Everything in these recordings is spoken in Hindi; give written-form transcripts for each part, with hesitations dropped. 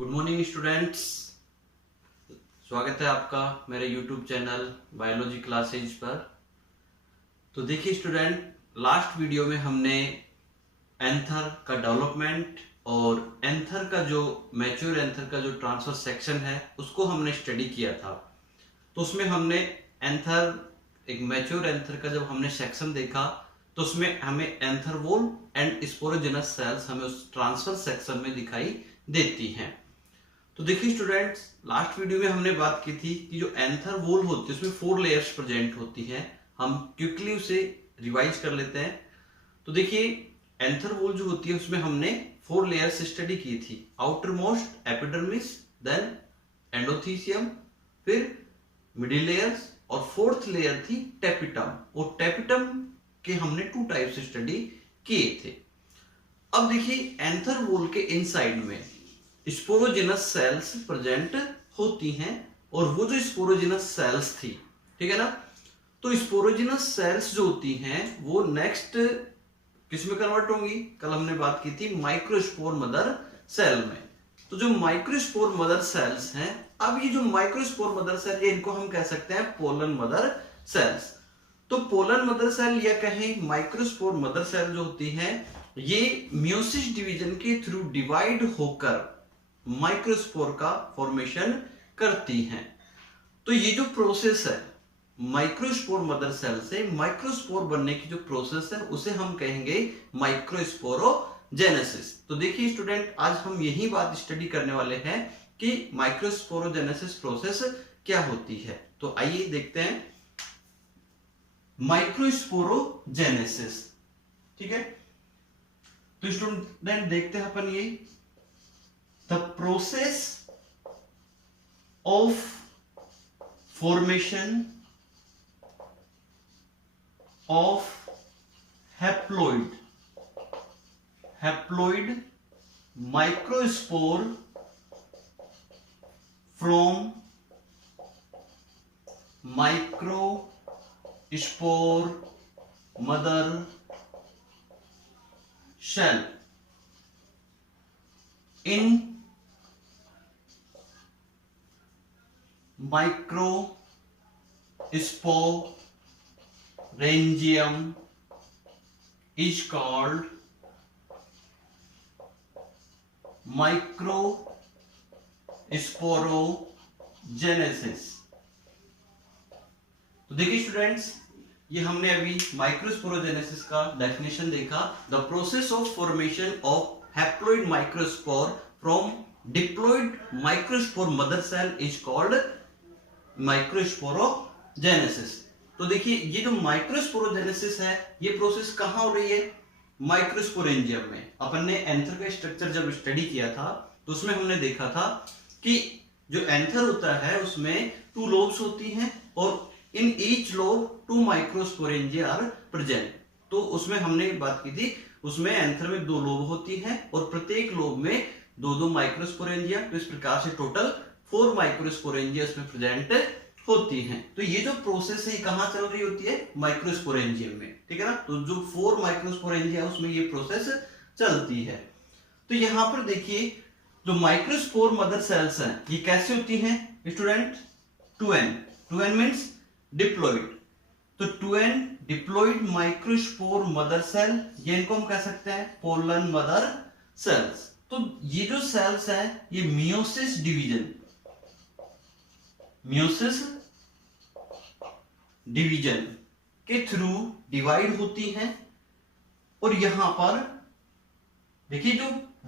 गुड मॉर्निंग स्टूडेंट्स, स्वागत है आपका मेरे यूट्यूब चैनल बायोलॉजी क्लासेज पर। तो देखिए स्टूडेंट, लास्ट वीडियो में हमने एंथर का डेवलपमेंट और एंथर का जो मैच्योर एंथर का जो ट्रांसफर सेक्शन है उसको हमने स्टडी किया था। तो उसमें हमने एंथर, एक मैच्योर एंथर का जब हमने सेक्शन देखा तो उसमें हमें anther wall and sporogenous cells हमें उस ट्रांसफर सेक्शन में दिखाई देती हैं। तो देखिए स्टूडेंट्स, लास्ट वीडियो में हमने बात की थी कि जो एंथर वॉल होती है उसमें 4 लेयर्स प्रेजेंट होती हैं। हम क्विकली उसे रिवाइज कर लेते हैं। तो देखिए एंथर वॉल जो होती है उसमें हमने 4 लेयर्स स्टडी की थी। Outermost epidermis, then endothecium, फिर मिडिल लेयर्स और फोर्थ लेयर थी टेपिटम। और टेपिटम के हमने 2 टाइप्स स्टडी किए थे। अब देखिए एंथर वॉल के इनसाइड में स्पोरोजेनस सेल्स प्रेजेंट होती हैं और वो जो स्पोरोजेनस सेल्स थी, ठीक है ना, तो स्पोरोजेनस सेल्स जो होती हैं वो नेक्स्ट किस में कन्वर्ट होंगी? कल हमने बात की थी माइक्रोस्पोर मदर सेल में। तो जो माइक्रोस्पोर मदर सेल्स हैं, अब ये जो माइक्रोस्पोर मदर सेल है इनको हम कह सकते हैं पोलन मदर सेल्स। तो पोलन मदर सेल या कहें माइक्रोस्पोर मदर सेल जो होती है ये मियोसिस डिवीजन के थ्रू डिवाइड होकर माइक्रोस्पोर का फॉर्मेशन करती हैं। तो ये जो प्रोसेस है माइक्रोस्पोर मदर सेल से माइक्रोस्पोर बनने की जो प्रोसेस है उसे हम कहेंगे माइक्रोस्पोरोजेनेसिस। तो देखिए स्टूडेंट, आज हम यही बात स्टडी करने वाले हैं कि माइक्रोस्पोरोजेनेसिस प्रोसेस क्या होती है। तो आइए देखते हैं माइक्रोस्पोरोजेनेसिस, ठीक है। तो स्टूडेंट देखते हैं अपन ये the process of formation of haploid microspore from microspore mother cell in microsporangium is called microsporogenesis। तो देखिए स्टूडेंट्स, ये हमने अभी माइक्रोस्पोरोजेनेसिस का डेफिनेशन देखा। The process of formation of haploid microspore from diploid microspore mother cell is called microsporogenesis। तो देखिए ये जो माइक्रोस्पोरोजेनेसिस है ये प्रोसेस कहां हो रही है? माइक्रोस्पोरेंजियम में। अपन ने एंथर का स्ट्रक्चर जब स्टडी किया था तो उसमें हमने देखा था कि जो एंथर होता है उसमें 2 लोब्स होती हैं और in each lobe 2 microsporangia are present. तो उसमें हमने बात की थी, उसमें एंथर में 2 लोब होती हैं और प्रत्येक लोब में 2-2 माइक्रोस्पोरेंजिया। तो इस प्रकार से टोटल 4 माइक्रोस्पोरेंजिया इसमें प्रेजेंट होती हैं। तो ये जो प्रोसेस है कहां चल रही होती है? माइक्रोस्पोरेंजियम में, ठीक है ना। तो जो 4 माइक्रोस्पोरेंजिया उसमें ये प्रोसेस चलती है। तो यहां पर देखिए जो माइक्रोस्पोर मदर सेल्स हैं ये कैसे होती हैं स्टूडेंट? 2n means diploid. तो 2n diploid microspore mother cell, ये इनको हम कह सकते हैं पोलन मदर सेल्स। तो ये जो सेल्स हैं ये मियोसिस डिवीजन के थ्रू डिवाइड होती हैं। और यहां पर देखिए जो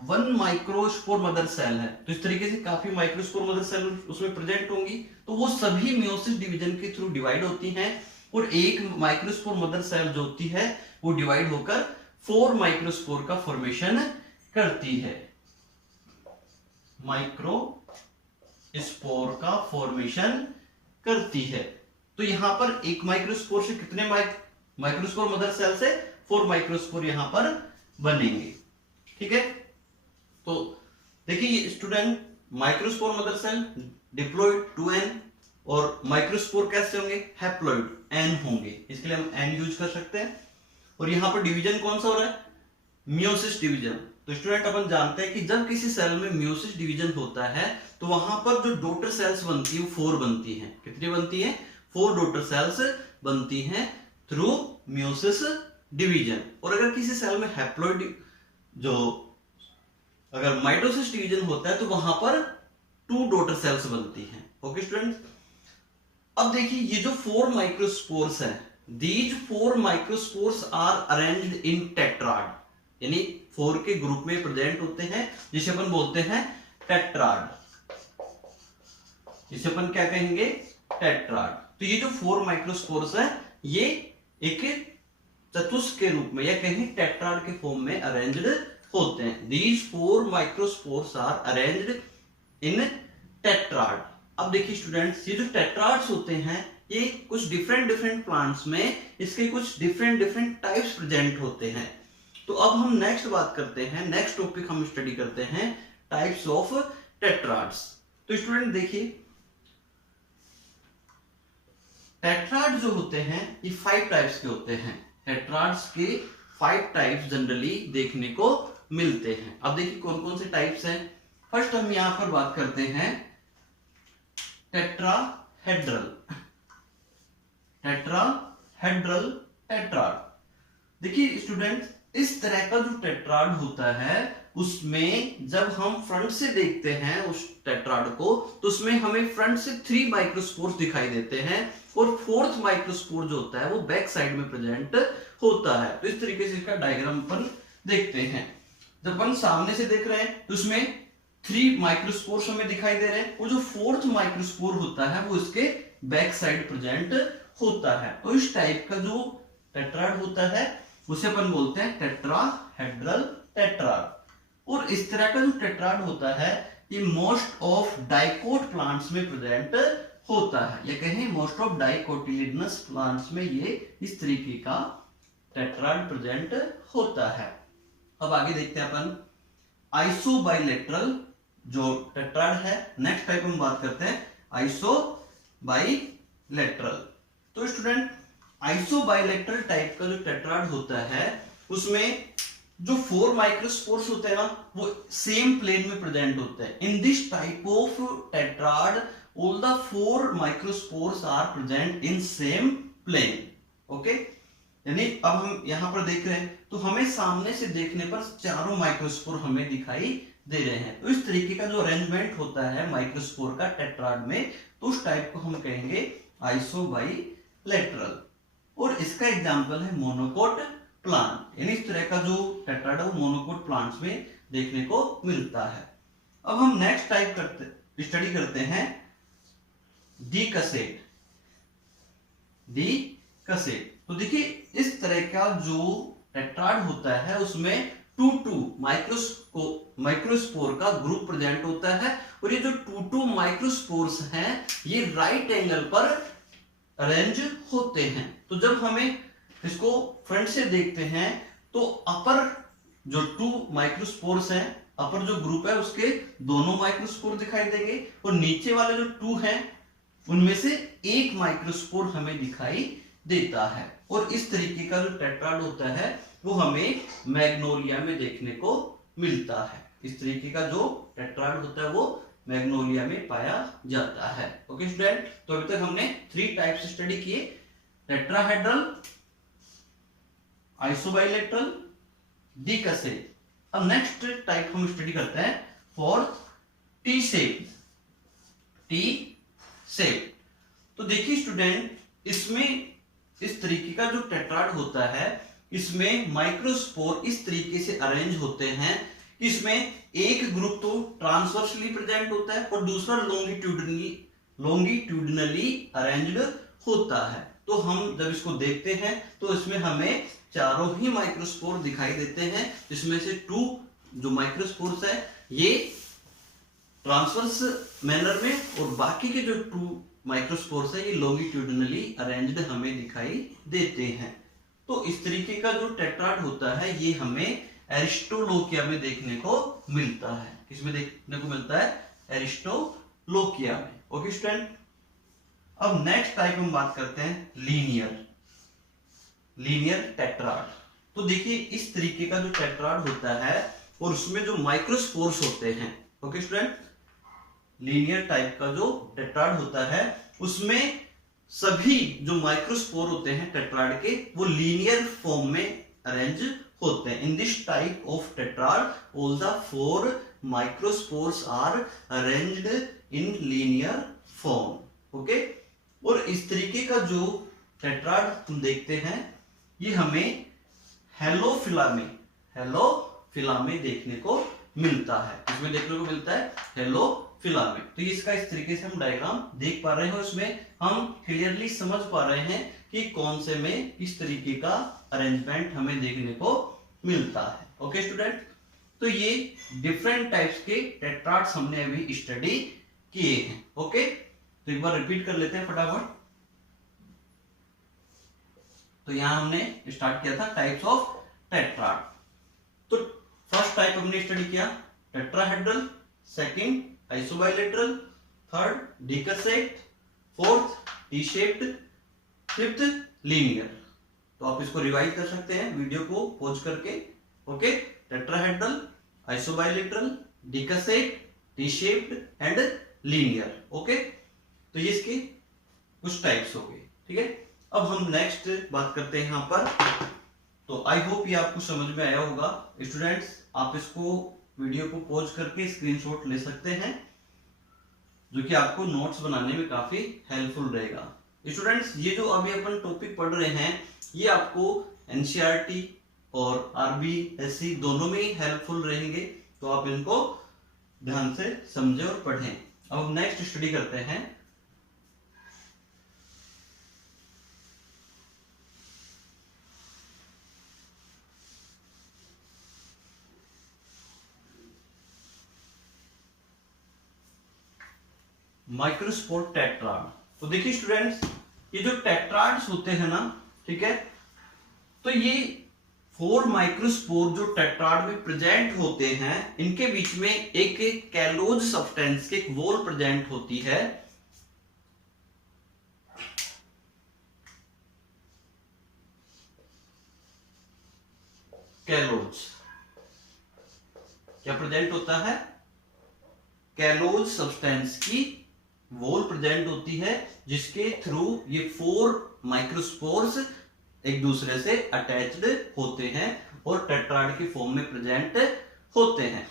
1 माइक्रोस्पोर मदर सेल है, तो इस तरीके से काफी माइक्रोस्पोर मदर सेल उसमें प्रेजेंट होंगी। तो वो सभी मियोसिस डिवीजन के थ्रू डिवाइड होती हैं और एक माइक्रोस्पोर मदर सेल जो होती है वो डिवाइड होकर 4 माइक्रोस्पोर का फॉर्मेशन करती है। माइक्रोस्पोर का फॉर्मेशन करती है। तो यहां पर एक माइक्रोस्पोर से कितने माइक्रोस्पोर मदर सेल से 4 माइक्रोस्पोर यहां पर बनेंगे, ठीक है। तो देखिए student, microspore mother cell diploid 2n और माइक्रोस्पोर कैसे होंगे? हैप्लॉइड n होंगे, इसके लिए हम n यूज कर सकते हैं। और यहां पर डिवीजन कौन सा हो रहा है? Meiosis division. तो स्टूडेंट अपन जानते हैं कि जब किसी सेल में म्यूसिस डिवीजन होता है तो वहां पर जो डॉटर सेल्स बनती है वो 4 बनती हैं। कितनी बनती है? 4 डॉटर सेल्स बनती हैं थ्रू म्यूसिस डिवीजन। और अगर किसी सेल में हैप्लॉइड जो अगर माइटोसिस डिवीजन होता है तो वहां पर 2 डॉटर सेल्स बनती हैं। ओके स्टूडेंट, अब देखिए ये जो 4 माइक्रोस्पोर्स हैं, these 4 microspores are arranged in tetrad, यानी 4 के ग्रुप में प्रेजेंट होते हैं, जिसे अपन बोलते हैं टेट्राड। जिसे अपन क्या कहेंगे? टेट्राड। तो ये जो 4 माइक्रोस्पोर्स हैं ये एक चतुष्क के रूप में या कहीं टेट्राड के फॉर्म में अरेंज्ड होते हैं। These 4 microspores are arranged in tetrad. अब देखिए स्टूडेंट्स, ये जो टेट्राड्स होते हैं ये कुछ डिफरेंट प्लांट्स में इसके कुछ डिफरेंट टाइप्स प्रेजेंट होते हैं। तो अब हम नेक्स्ट बात करते हैं, नेक्स्ट टॉपिक हम स्टडी करते हैं टाइप्स ऑफ टेट्राड्स। तो स्टूडेंट देखिए टेट्राड जो होते हैं ये 5 टाइप्स के होते हैं। टेट्राड्स के 5 टाइप्स जनरली देखने को मिलते हैं। अब देखिए कौन कौन से टाइप्स हैं। फर्स्ट हम यहां पर बात करते हैं टेट्राहेड्रल। Tetrahedral tetrad. देखिए स्टूडेंट, इस तरह का जो टेट्राड होता है उसमें जब हम फ्रंट से देखते हैं उस टेट्राड को तो उसमें हमें फ्रंट से 3 माइक्रोस्पोर्स दिखाई देते हैं और 4th माइक्रोस्पोर जो होता है वो बैक साइड में प्रेजेंट होता है। तो इस तरीके से इसका डायग्राम अपन देखते हैं। जब अपन सामने से देख रहे हैं तो उसमें 3 माइक्रोस्पोर्स हमें दिखाई दे रहे हैं और जो 4th माइक्रोस्पोर होता है वो इसके बैक साइड प्रेजेंट होता है। तो इस टाइप का जो टेट्राड होता है उसे अपन बोलते हैं टेट्राहेड्रल टेट्राड। और इस तरह का जो टेट्राड होता है ये मोस्ट ऑफ डाइकोट प्लांट्स में प्रेजेंट होता है, या कहें मोस्ट ऑफ डाइकोटिलिडनस प्लांट्स में ये इस तरीके का टेट्राड प्रेजेंट होता है। अब आगे देखते हैं अपन आइसोबाइलेटरल जो टेट्राड है। नेक्स्ट टाइप हम बात करते हैं आइसोबाइलेटरल। तो स्टूडेंट आइसोबाइलेटरल टाइप का जो टेट्राड होता है उसमें जो 4 माइक्रोस्पोर्स होते हैं ना वो सेम प्लेन में प्रेजेंट होते हैं। In this type of tetrad all the 4 microspores are present in same plane. Okay, यानी अब हम यहां पर देख रहे हैं तो हमें सामने से देखने पर चारों माइक्रोस्पोर हमें दिखाई दे रहे हैं। तो इस तरीके का जो अरेंजमेंट होता है माइक्रोस्पोर का टेट्राड में तो उस टाइप को हम कहेंगे आइसोबाइलेटरल। और इसका एग्जांपल है मोनोकोट प्लांट, यानी इस तरह का जो टेट्राड है वो मोनोकोट प्लांट्स में देखने को मिलता है। अब हम नेक्स्ट टाइप स्टडी करते हैं डीकसेट। डीकसेट, तो देखिए इस तरह का जो टेट्राड होता है उसमें 2 माइक्रोस्पोर का ग्रुप प्रेजेंट होता है और ये जो 2 माइक्रोस्पोर्स हैं ये राइट एंगल पर अरेंज होते हैं। तो जब हमें इसको फ्रंट से देखते हैं तो अपर जो 2 माइक्रोस्पोर्स हैं, अपर जो ग्रुप है उसके दोनों माइक्रोस्पोर दिखाई देंगे और नीचे वाले जो 2 हैं उनमें से एक माइक्रोस्पोर हमें दिखाई देता है। और इस तरीके का जो टेट्राड होता है वो हमें मैग्नोलिया में देखने को मिलता है। इस तरीके का जो टेट्राड होता है वो मैग्नोलिया में पाया जाता है। ओके स्टूडेंट, तो अभी तक हमने 3 टाइप्स स्टडी किए, टेट्राहेड्रल, आइसोबाइलेटरल, डीकसेट। अब नेक्स्ट टाइप हम स्टडी करते हैं for T shape. T shape, तो देखिए स्टूडेंट इसमें इस तरीके का जो टेट्राड होता है इसमें माइक्रोस्पोर इस तरीके से अरेंज होते हैं। इसमें एक ग्रुप तो ट्रांसवर्सली प्रेजेंट होता है और दूसरा लॉन्गिट्यूडिनली अरेंज्ड होता है। तो हम जब इसको देखते हैं तो इसमें हमें चारों ही माइक्रोस्पोर दिखाई देते हैं, जिसमें से 2 जो माइक्रोस्पोर्स है ये ट्रांसवर्स मैनर में और बाकी के जो 2 माइक्रोस्पोर्स है ये लॉन्गिट्यूडिनली अरेंज्ड हमें दिखाई देते हैं। तो इस तरीके का जो टेट्राड होता है ये हमें एरिस्टोलोकिया में देखने को मिलता है। किसमें देखने को मिलता है? एरिस्टोलोकिया में। ओके स्टूडेंट, अब नेक्स्ट टाइप हम बात करते हैं लीनियर टेट्राड। तो देखिए इस तरीके का जो टेट्राड होता है और उसमें जो माइक्रोस्पोर्स होते हैं, ओके स्टूडेंट, लीनियर टाइप का जो टेट्राड होता है उसमें सभी जो माइक्रोस्पोर होते हैं टेट्राड के वो लीनियर फॉर्म में अरेंज होते हैं। In this type of tetrad all the 4 microspores are arranged in linear form, okay. और इस तरीके का जो टेट्राड हम देखते हैं ये हमें हेलोफिला में देखने को मिलता है। इसमें देखने को मिलता है हेलोफिला में। तो इसका इस तरीके से हम डायग्राम देख पा रहे हैं, उसमें हम क्लियरली समझ पा रहे हैं कि कौन से में किस तरीके का अरेंजमेंट हमें देखने को मिलता है, ओके स्टूडेंट। तो ये डिफरेंट टाइप्स के टेट्राड्स हमने अभी स्टडी किए हैं, ओके। तो एक बार रिपीट कर लेते हैं फटाफट। तो यहां हमने स्टार्ट किया था टाइप्स ऑफ टेट्राड। तो फर्स्ट टाइप हमने स्टडी किया tetrahedral, second isobilateral, third decussate, fourth T shaped, fifth linear. तो आप इसको रिवाइज कर सकते हैं वीडियो को पॉज करके, okay. Tetrahedral, isobilateral, decussate, T shaped and linear, okay. तो ये इसके कुछ टाइप्स हो गए, ठीक है। अब हम नेक्स्ट बात करते हैं यहां पर। तो आई होप ये आपको समझ में आया होगा स्टूडेंट्स। आप इसको वीडियो को पॉज करके स्क्रीनशॉट ले सकते हैं, जो कि आपको नोट्स बनाने में काफी हेल्पफुल रहेगा। स्टूडेंट्स ये जो अभी अपन टॉपिक पढ़ रहे हैं ये आपको एनसीईआरटी और आरबीएससी दोनों में ही हेल्पफुल रहेंगे, तो आप इनको ध्यान से समझें और पढ़ें। अब हम नेक्स्ट स्टडी करते हैं माइक्रोस्पोर टेट्राड। तो देखिए स्टूडेंट्स ये जो टेट्राड्स होते हैं ना, ठीक है, तो ये 4 माइक्रोस्पोर जो टेट्राड में प्रेजेंट होते हैं इनके बीच में एक कैलोज सब्सटेंस की एक वॉल प्रेजेंट होती है। कैलोज क्या प्रेजेंट होता है? कैलोज सब्सटेंस की वॉल प्रेजेंट होती है जिसके थ्रू ये 4 माइक्रोस्पोर्स एक दूसरे से अटैच्ड होते हैं और टेट्राड की फॉर्म में प्रेजेंट होते हैं।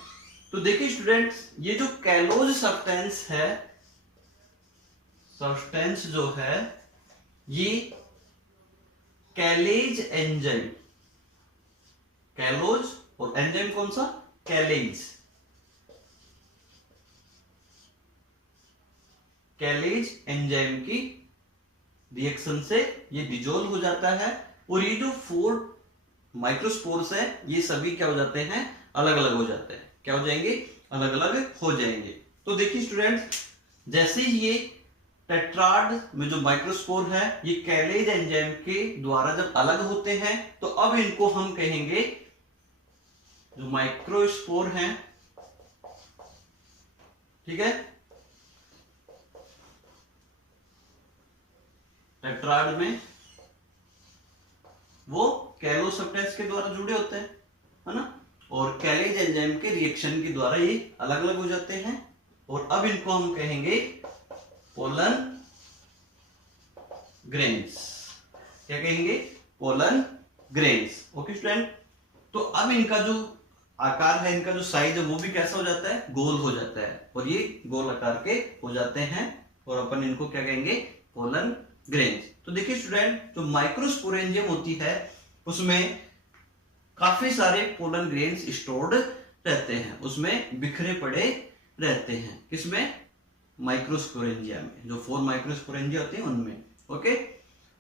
तो देखिए स्टूडेंट्स ये जो कैलोज सब्सटेंस है, सब्सटेंस जो है ये कैलेज एंजाइम, कैलोज और एंजाइम कौन सा? कैलेज, कैलेज एंजाइम की रिएक्शन से ये डिजोल्व हो जाता है और ये जो 4 माइक्रोस्पोर्स है ये सभी क्या हो जाते हैं? अलग अलग हो जाते हैं। क्या हो जाएंगे? अलग अलग हो जाएंगे। तो देखिए स्टूडेंट्स जैसे ही ये टेट्राड में जो माइक्रोस्पोर है ये कैलेज एंजाइम के द्वारा जब अलग होते हैं तो अब इनको हम कहेंगे जो माइक्रोस्पोर हैं, ठीक है, टेट्राड में वो कैलोज सब्सटेंस के द्वारा जुड़े होते हैं, है ना, और कैलेज एंजाइम के रिएक्शन के द्वारा ये अलग अलग हो जाते हैं और अब इनको हम कहेंगे पोलन ग्रेन्स। क्या कहेंगे? Pollen grains, okay student. तो अब इनका जो आकार है, इनका जो साइज है वो भी कैसा हो जाता है? गोल हो जाता है और ये गोल आकार के हो जाते हैं और अपन इनको क्या कहेंगे? Pollen grains. तो देखिए स्टूडेंट जो माइक्रोस्पोरेंजियम होती है उसमें काफी सारे पोलन ग्रेन्स स्टोर्ड रहते हैं, उसमें बिखरे पड़े रहते हैं। किसमें? माइक्रोस्पोरेंजिया में, जो 4 माइक्रोस्पोरेंजिया होते हैं उनमें, ओके।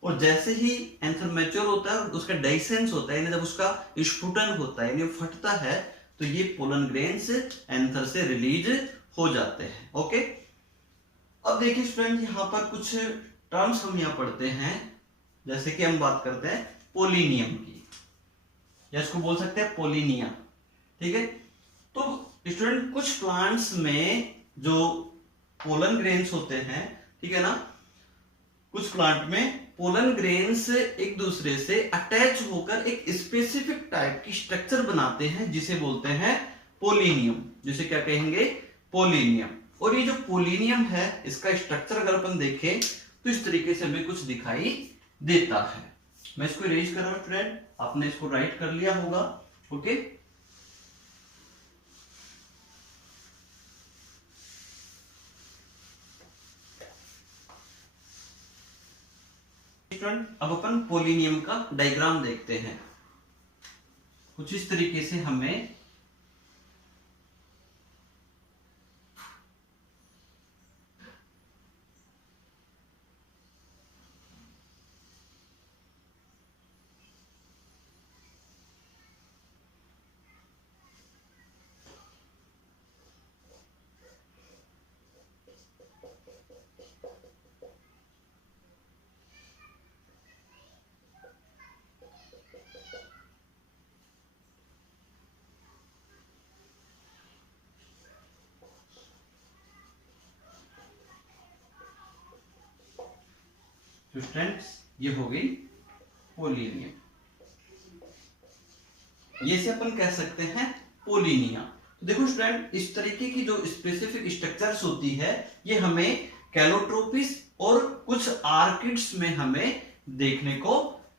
और जैसे ही एंथर मैच्योर होता है उसका डाइसेंस होता है, यानी जब उसका स्फुटन होता है यानी फटता है तो ये पोलन ग्रेन्स एंथर से रिलीज हो जाते हैं, ओके। अब देखिए स्टूडेंट यहां पर कुछ टर्म्स हम यहां पढ़ते हैं, जैसे कि हम बात करते हैं पोलिनियम की, या इसको बोल सकते हैं पोलिनिया, ठीक है। तो स्टूडेंट कुछ प्लांट्स में जो पोलन ग्रेन्स होते हैं, ठीक है ना, कुछ प्लांट में पोलन ग्रेन्स एक दूसरे से अटैच होकर एक स्पेसिफिक टाइप की स्ट्रक्चर बनाते हैं जिसे बोलते हैं पोलिनियम, जिसे क्या कहेंगे, पोलिनियम। और ये जो पोलिनियम है इसका स्ट्रक्चर अगर अपन देखें तो इस तरीके से हमें कुछ दिखाई देता है। मैं इसको इरेज कर रहा हूं स्टूडेंट, आपने इसको राइट कर लिया होगा। ओके, अब अपन पोलिनियम का डायग्राम देखते हैं। कुछ इस तरीके से हमें स्टूडेंट्स, ये हो गई पोलिनियम, ये से अपन कह सकते हैं पोलिनिया। तो देखो स्टूडेंट, इस तरीके की जो स्पेसिफिक स्ट्रक्चर्स होती है ये हमें कैलोट्रोपिस और कुछ आर्किड्स में हमें देखने को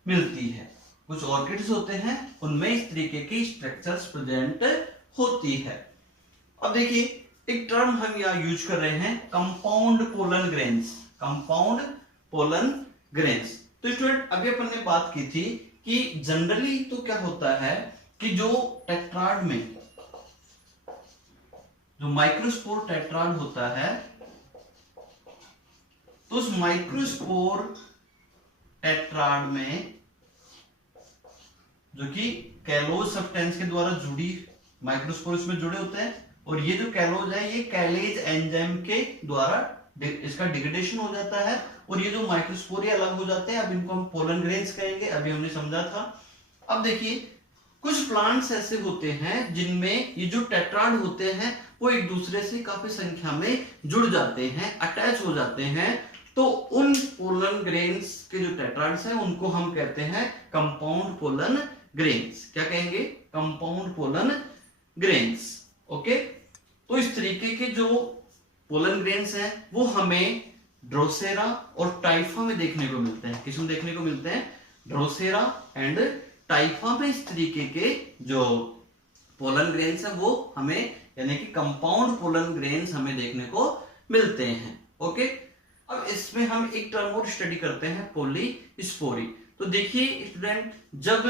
मिलती है। कुछ ऑर्किड्स होते हैं उनमें इस तरीके की स्ट्रक्चर्स प्रेजेंट होती है। अब देखिए, एक टर्म हम यहाँ यूज कर रहे हैं, compound pollen grains. Compound pollen grains. तो स्टूडेंट, अभी अपन ने बात की थी कि जनरली तो क्या होता है कि जो टेट्राड में जो माइक्रोस्पोर टेट्राड होता है, तो उस माइक्रोस्पोर टेट्राड में जो कि कैलोज सब्सटेंस के द्वारा जुड़ी माइक्रोस्पोर इसमें जुड़े होते हैं, और ये जो कैलोज है ये कैलेज एंजाइम के द्वारा इसका डिग्रेडेशन हो जाता है और ये जो माइक्रोस्पोर अलग हो जाते हैं। अब इनको हम पोलन ग्रेन्स कहेंगे, अभी हमने समझा था। अब देखिए, कुछ प्लांट्स ऐसे होते हैं जिनमें ये जो टेट्राड होते हैं वो एक दूसरे से काफी संख्या में जुड़ जाते हैं, अटैच हो जाते हैं। तो उन पोलन ग्रेन्स के जो टेट्राड्स हैं उनको हम कहते हैं कंपाउंड पोलन ग्रेन्स। क्या कहेंगे? Compound pollen grains. ओके, तो इस तरीके के जो पोलन ग्रेन्स हैं वो हमें ड्रोसेरा और टाइफा में देखने को मिलते हैं। किसमें देखने को मिलते हैं? ड्रोसेरा एंड टाइफा में इस तरीके के जो पोलन ग्रेन्स हैं वो हमें, यानी कि कंपाउंड पोलन ग्रेन्स हमें देखने को मिलते हैं। ओके, अब इसमें हम एक टर्म और स्टडी करते हैं, पॉलीस्पोरी। तो देखिए स्टूडेंट, जब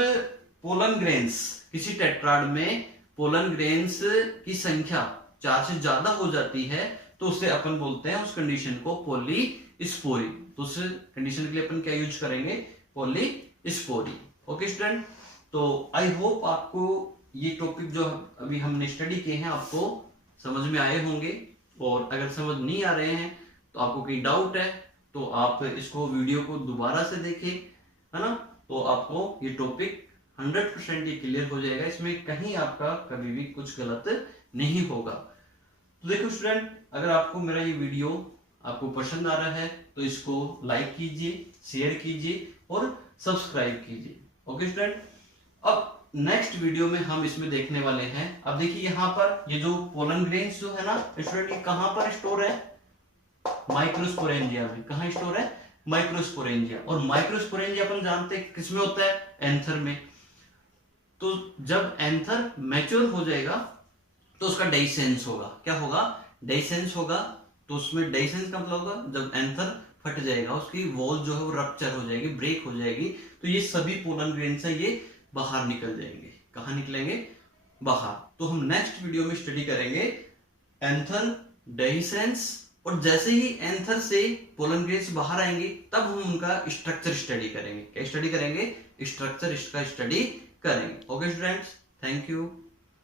पोलन ग्रेन्स किसी टेट्राड में पोलन ग्रेन्स की संख्या 4 से ज्यादा हो जाती है तो उसे अपन बोलते हैं, उस कंडीशन को पॉलीस्पोरी। तो उस कंडीशन के लिए अपन क्या यूज करेंगे? पॉलीस्पोरी। ओके स्टूडेंट, तो आई होप आपको ये टॉपिक जो अभी हमने स्टडी किए हैं आपको समझ में आए होंगे, और अगर समझ नहीं आ रहे हैं तो आपको कोई डाउट है तो आप इसको वीडियो को दोबारा से देखें, है ना, तो आपको ये टॉपिक 100% ये क्लियर हो जाएगा। इसमें कहीं आपका कभी भी कुछ गलत नहीं होगा। तो देखो स्टूडेंट, अगर आपको मेरा ये वीडियो आपको पसंद आ रहा है तो इसको लाइक कीजिए, शेयर कीजिए और सब्सक्राइब कीजिए। ओके स्टूडेंट, अब नेक्स्ट वीडियो में हम इसमें देखने वाले हैं। अब देखिए यहाँ पर ये जो पोलन ग्रेन्स जो है ना स्टूडेंट, ये कहां पर स्टोर है? माइक्रोस्पोरेंजिया में। कहां स्टोर है? माइक्रोस्पोरेंजिया। और माइक्रोस्पोरेंजिया अपन जानते हैं किसमें होता है? एंथर में। तो जब एंथर मैच्योर हो जाएगा तो उसका डेhiscence होगा। क्या होगा? डेhiscence होगा। तो उसमें डेhiscence का मतलब होगा जब एंथर फट जाएगा, उसकी वॉल जो है वो रप्चर हो जाएगी, ब्रेक हो जाएगी, तो ये सभी पोलन ग्रेन्स है ये बाहर निकल जाएंगे। कहां निकलेंगे? बाहर। तो हम नेक्स्ट वीडियो में स्टडी करेंगे एंथर, डेhiscence, और जैसे ही एंथर से पोलन ग्रेन्स बाहर आएंगे तब हम उनका स्ट्रक्चर स्टडी करेंगे। क्या स्टडी करेंगे? स्ट्रक्चर इसका स्टडी करेंगे। Okay students, thank you.